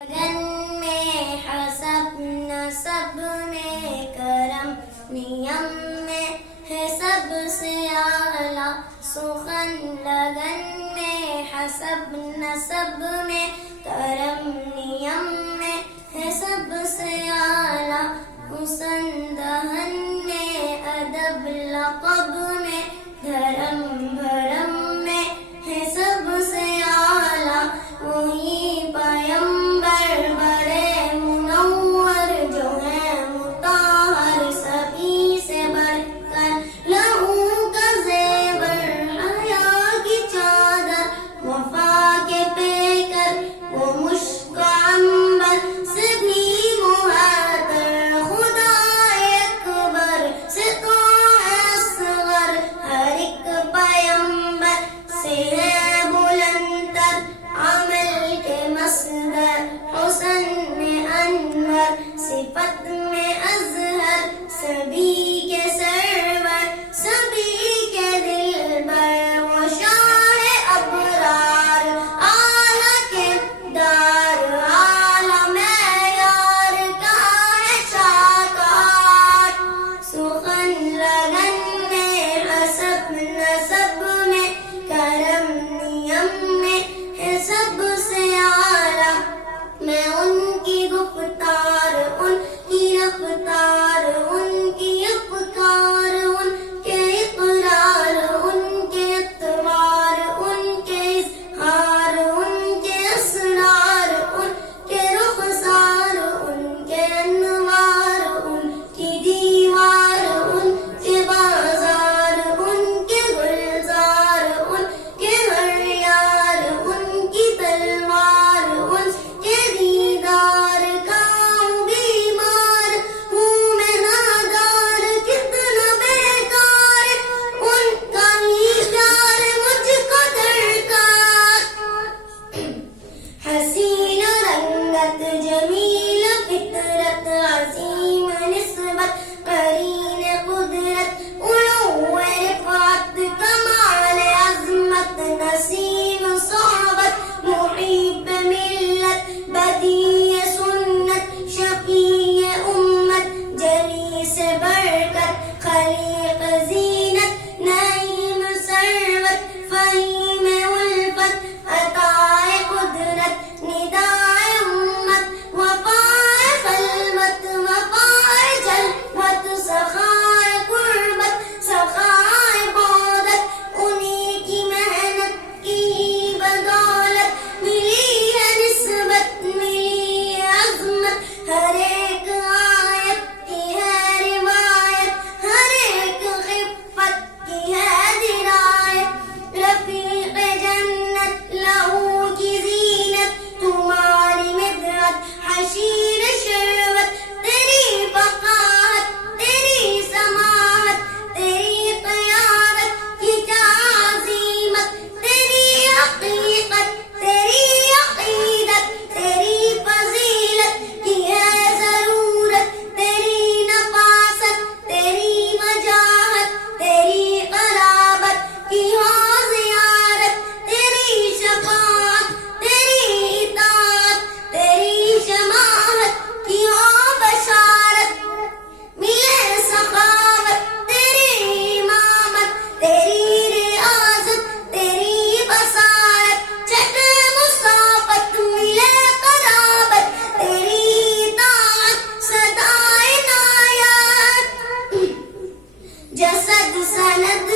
लगन में हसब नसब में करम नियम में है सबसे आला सुखन। लगन में हसब नसब में करम नियम में है सबसे आला हुस्न। दहन में अदब लक़ब में धर्म भरम में है सबसे आला वही पैगंबर बड़े मुनव्वर जो है मुताहर सभी से बढ़कर। लहू का ज़ेवर हया की चादर वफा के पेकर वो मुश्क अंबर से भी मुहतर। खुदा अकबर से तो असगर हर एक पैगंबर से है बुलंदर अमल के मसदर हुस्न में अनवर सिफत में अज़हर। सभी के सरवर सभी के दिलबर वो शाह अबरार आला किरदार आला मेयार का है शाकार। सुखन लगन में हसब नसब में करम नियम में है सबसे आला। मैं उनकी गुफ्तार उनकी रफ्तार उनकी अफ़कार उनके इक़रार उनके एतबार उनके इज़हार उनके असरार उनके रुख़सार उनके अनवार उनकी दीवार उनके बाज़ार उनके गुलज़ार उनके हरियार उनकी तलवार उनके दीदार का हूँ बीमार हूँ मैं नादार कितना बेकार उनका ही प्यार मुझको दरकार। हसीन रंगत जमील फितरत अज़ीम निस्बत करीन कुदरत उलूव रिफ़अत कमाल अज़मत नसीम सोहबत मुहिब मिल्लत बदी सुन्नत शफ़ी उम्मत जली से बरकत खलीक ज़ीनत नईम सरवत फ़हीम उल्फत अताए कुदरत निदाए उम्मत वफ़ाए ख़लवत वफ़ाए जलवत सख़ाए क़ुर्बत सख़ाए बोदत। उन्हीं की मेहनत की बदौलत मिली है निस्बत मिली है अज़मत। हर एक आयत की है रिवायत हर एक ख़िफ़्फ़त की है दिरायत। रफ़ीक़ जन्नत लहू की ज़ीनत तुम्हारी मिदहत हशीर शरबत। तेरी फ़क़ाहत तेरी समाहत तेरी क़यादत की क्या अज़ीमत। तेरी हक़ीक़त तेरी अक़ीदत तेरी फ़ज़ीलत की है ज़रूरत। तेरी नफ़ासत तेरी वजाहत तेरी क़राबत की हो ज़ियारत। तेरी शफ़ाअत तेरी इताअत तेरी शमाअत की हो बशारत। मिले सखावत तेरी इमामत तेरी रियाज़त तेरी बसारत। चटे मुसाफ़त मिले क़राबत तेरी इताअत सदा इनायत। जसद सनद